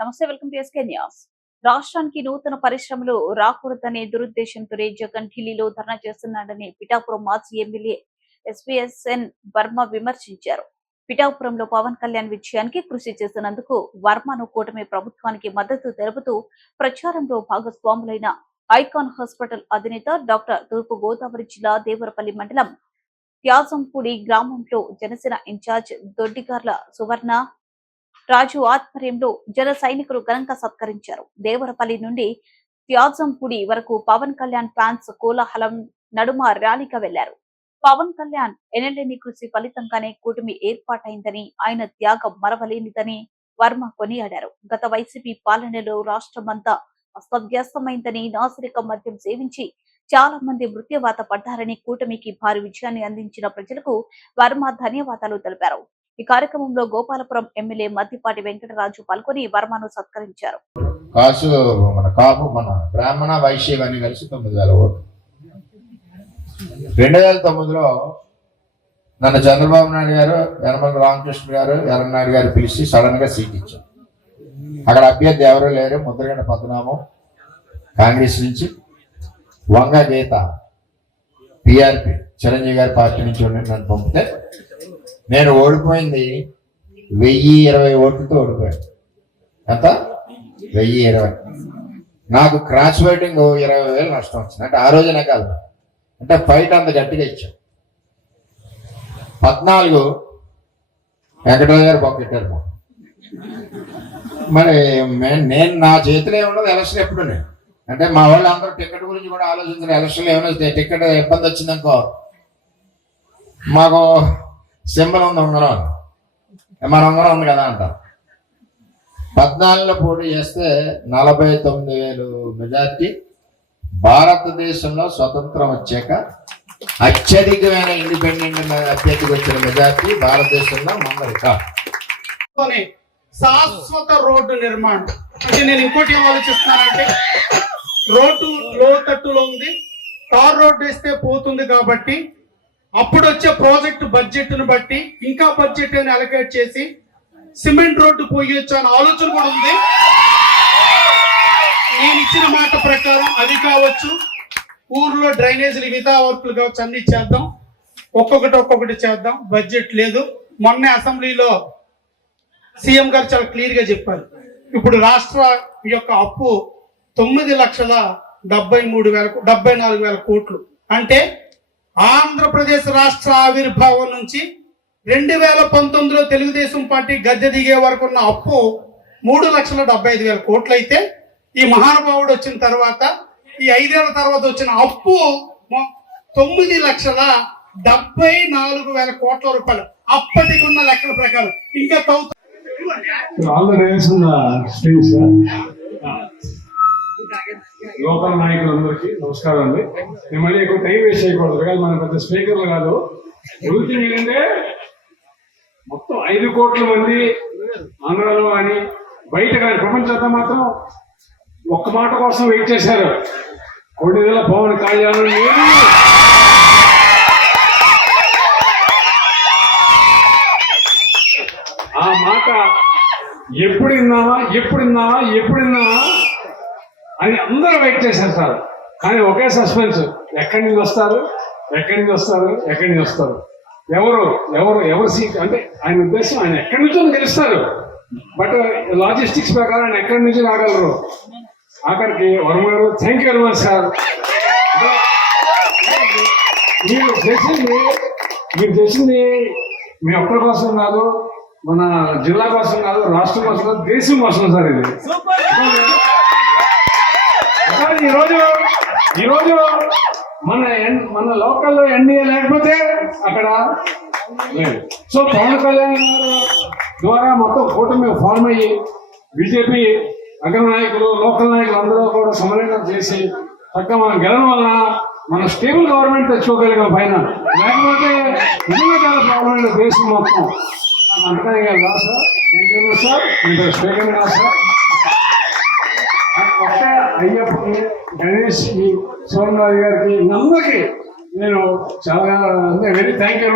నమస్తే, welcome to SK news. రాష్ట్రానికి నూతన పరిశ్రమలు రాకూడదనే దురుద్దేశంతోనే జగన్ ఢిల్లీలో ధర్నా చేస్తున్నాడని పిఠాపురం మాజీ ఎమ్మెల్యే ఎస్పీఎస్ఎన్ వర్మ విమర్శించారు. పిఠాపురంలో పవన్ కళ్యాణ్ విజయానికి కృషి చేసినందుకు వర్మను కూటమి ప్రభుత్వానికి మద్దతు తెలుపుతూ ప్రచారంలో భాగస్వాములైన ఐకాన్ హాస్పిటల్ అధినేత డాక్టర్ తూర్పు గోదావరి జిల్లా దేవరపల్లి మండలం త్యాజంపూడి గ్రామంలో జనసేన ఇన్ఛార్జ్ దొడ్డిగార్ల సువర్ణ రాజు ఆధ్వర్యంలో జన సైనికులు ఘనంగా సత్కరించారు. దేవరపల్లి నుండి త్యాజంపూడి వరకు పవన్ కళ్యాణ్ ఫ్యాన్స్ కోలాహలం నడుమ ర్యాలీగా వెళ్లారు. పవన్ కళ్యాణ్ ఎనలేని కృషి ఫలితంగానే కూటమి ఏర్పాటైందని, ఆయన త్యాగం మరవలేనిదని వర్మ కొనియాడారు. గత వైసీపీ పాలనలో రాష్ట్రమంతా అస్తవ్యస్తమైందని, నాసిరకం మద్యం సేవించి చాలా మంది మృత్యువాత పడ్డారని, కూటమికి భారీ విజయాన్ని అందించిన ప్రజలకు వర్మ ధన్యవాదాలు తెలిపారు. ఈ కార్యక్రమంలో గోపాలపురం ఎమ్మెల్యే మద్దిపాటి వెంకటరాజు పాల్గొని వర్మను సత్కరించారు. బ్రాహ్మణ వైశ్యవని కలిసి 9,000 ఓట్లు. 2009లో నన్ను చంద్రబాబు నాయుడు గారు, యనమల రామకృష్ణ గారు, ఎర్రనాయుడు గారు పిలిచి సడన్ గా సీట్ ఇచ్చారు. అక్కడ అభ్యర్థి ఎవరూ లేరు. ముద్రగడ పద్మనాభం కాంగ్రెస్ నుంచి, వంగ గీత పిఆర్పి చిరంజీవి గారి పార్టీ నుంచి నన్ను పంపితే నేను ఓడిపోయింది 1020 ఓట్లతో ఓడిపోయాను. ఎంత? 1020. నాకు క్రాస్ వైటింగ్ 20,000 నష్టం వచ్చింది. అంటే ఆ రోజునే కాదు, అంటే ఫైట్ అంత గట్టిగా ఇచ్చాం. 14 వెంకటరావు గారు పక్కెట్టారు. మరి నేను నా చేతిలో ఏమున్నది ఎలక్షన్ ఎప్పుడు నేను అంటే మా వాళ్ళు అందరూ టికెట్ గురించి కూడా ఆలోచించారు. ఎలక్షన్లో ఏమైనా టికెట్ ఇబ్బంది వచ్చిందనుకో మాకు సింబల్ ఉంది, ఉంగరం, మన ఉంగరం ఉంది కదా అంటారు. 14లో పోటీ చేస్తే 49,000 మెజార్టీ. భారతదేశంలో స్వతంత్రం వచ్చాక అత్యధికమైన ఇండిపెండెంట్ అభ్యర్థికి వచ్చిన మెజార్టీ భారతదేశంలో మందరిక. శాశ్వత రోడ్డు నిర్మాణం అంటే నేను ఇంకోటి ఏం ఆలోచిస్తున్నానంటే, రోడ్డు లోతట్టులో ఉంది, తార్ రోడ్డు వేస్తే పోతుంది కాబట్టి అప్పుడు వచ్చే ప్రాజెక్టు బడ్జెట్ ను బట్టి ఇంకా బడ్జెట్ అని అలకేట్ చేసి సిమెంట్ రోడ్డు పోయొచ్చు అనే ఆలోచన కూడా ఉంది. నేను ఇచ్చిన మాట ప్రకారం అది కావచ్చు, ఊర్లో డ్రైనేజీలు మిగతా వర్కులు కావచ్చు, అన్ని చేద్దాం. ఒక్కొక్కటి చేద్దాం. బడ్జెట్ లేదు. మొన్నే అసెంబ్లీలో సీఎం గారు చాలా క్లియర్ గా చెప్పారు. ఇప్పుడు రాష్ట్ర యొక్క అప్పు 9,74,000 కోట్లు. అంటే ఆంధ్రప్రదేశ్ రాష్ట్ర ఆవిర్భావం నుంచి 2019లో తెలుగుదేశం పార్టీ గద్దె దిగే వరకు ఉన్న అప్పు 3,75,000 కోట్లు అయితే, ఈ మహానుభావుడు వచ్చిన తర్వాత ఈ 5 ఏళ్ల తర్వాత వచ్చిన అప్పు 9,74,000 కోట్ల రూపాయలు. అప్పటికి ఉన్న లెక్కల ప్రకారం ఇంకా లోకల్ నాయకులందరికీ నమస్కారం అండి. నేను మళ్ళీ ఎక్కువ టైం వేస్ట్ చేయకూడదు కానీ మన పెద్ద స్పీకర్లు కాదు. గురించి ఏంటంటే మొత్తం 5 కోట్ల మంది ఆంధ్రాలో కానీ బయట కానీ ప్రపంచంతో మాత్రం ఒక్క మాట కోసం వెయిట్ చేశారు. కొన్నివేల పవన్ కళ్యాణ్ లేదు, ఆ మాట ఎప్పుడు విన్నావా అని అందరూ వెయిట్ చేశారు సార్. కానీ ఒకే సస్పెన్స్, ఎక్కడి నుంచి వస్తారు, ఎవరు సీట్ అంటే ఆయన ఉద్దేశం ఆయన ఎక్కడి నుంచో గెలుస్తారు. బట్ లాజిస్టిక్స్ ప్రకారం ఆయన ఎక్కడి నుంచి రాగలరు. ఆఖరికి వర్మ గారు thank you very much sir. మీరు చేసింది మీ ఒక్కరి కోసం కాదు, మన జిల్లా కోసం కాదు, రాష్ట్రం కోసం కాదు, దేశం కోసం సార్. ఇది ఈరోజు మన లోకల్లో ఎన్డీఏ లేకపోతే అక్కడ లేదు. సో పవన్ కళ్యాణ్ గారు ద్వారా మొత్తం కూటమి ఫార్మ్ అయ్యి బీజేపీ అగ్ర నాయకులు, లోకల్ నాయకులు అందరూ కూడా సమన్వయం చేసి చక్కగా మనం గెలవడం వలన మన స్టేబుల్ గవర్నమెంట్ తెచ్చుకోగలిగాం పైన. లేకపోతే నిజంగా చాలా ప్రాబ్లం దేశం మొత్తం. అంతకాయ గారు రా సార్, థ్యాంక్ యూ సార్. మీరు స్పీకర్ రా సార్. ఒకే అయ్యప్పకి, గణేష్ కి, సోమరాజు గారికి, అందరికీ నేను చాలా వెరీ థ్యాంక్ యూ